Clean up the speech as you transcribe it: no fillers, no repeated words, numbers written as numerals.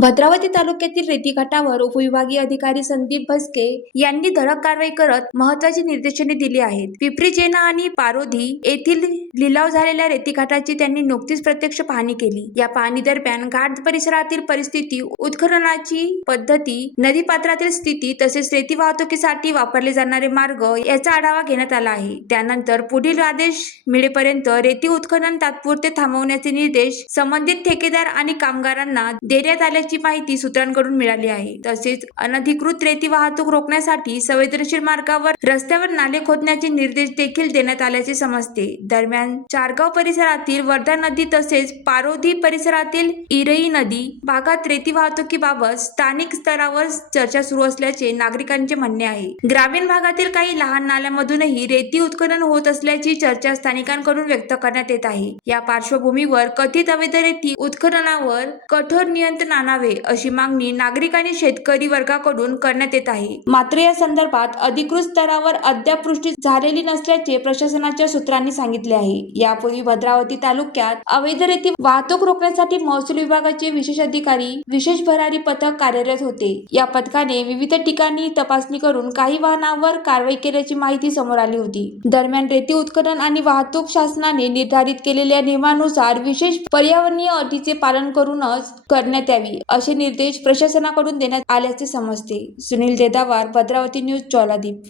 भद्रावती तालुक्यातील रेतीघाटावर उपविभागीय अधिकारी संदीप भस्के यांनी धडक कारवाई करत महत्त्वाची निर्देशने दिली आहेत. पिंपरी जेना आणि पारोधी येथील लिलाव झालेल्या रेतीघाटाची त्यांनी नुकतीच प्रत्यक्ष पाहणी केली. या पाहणी दरम्यान घाट परिसरातील परिस्थिती, उत्खननाची पद्धती, नदीपात्रातील स्थिती तसेच रेती वाहतुकीसाठी वापरले जाणारे मार्ग याचा आढावा घेण्यात आला आहे. त्यानंतर पुढील आदेश मिळेपर्यंत रेती उत्खनन तात्पुरते थांबवण्याचे निर्देश संबंधित ठेकेदार आणि कामगारांना देण्यात आल्याची माहिती सूत्रांकडून मिळाली आहे. तसेच अनधिकृत रेती वाहतूक रोखण्यासाठी संवेदनशील मार्गावर रस्त्यावर नाले खोदण्याचे निर्देश देखील देण्यात आल्याचे समजते. दरम्यान चारगाव परिसरातील वर्धा नदी तसेच पारोधी परिसरातील इरई नदी भागात रेती वाहतुकीबाबत स्थानिक स्तरावर चर्चा सुरू असल्याचे नागरिकांचे म्हणणे आहे. ग्रामीण भागातील काही लहान नाल्यांमधूनही रेती उत्खनन होत असल्याची चर्चा स्थानिकांकडून व्यक्त करण्यात येत आहे. या पार्श्वभूमीवर कथित अवैध रेती उत्खननावर कठोर नियंत्रण आणावे अशी मागणी नागरिक आणि शेतकरी वर्गाकडून करण्यात येत आहे. मात्र या संदर्भात अधिकृत स्तरावर अद्याप पुष्टी झालेली नसल्याचे प्रशासनाच्या सूत्रांनी सांगितले आहे. यापूर्वी भद्रावती तालुक्यात अवैध रेती वाहतूक रोखण्यासाठी महसूल विभागाचे विशेष अधिकारी विशेष भरारी पथक कार्यरत होते. या पथकाने विविध ठिकाणी तपासणी करून काही वाहनांवर कारवाई केल्याची माहिती समोर आली होती. दरम्यान रेती उत्खनन आणि वाहतूक शासनाने निर्धारित केलेल्या नियमानुसार विशेष पर्यावरणीय अटीचे पालन करूनच करण्यात यावी असे निर्देश प्रशासनाकडून देण्यात आल्याचे समजते. सुनील देदावार, भद्रावती न्यूज, चौलादीप.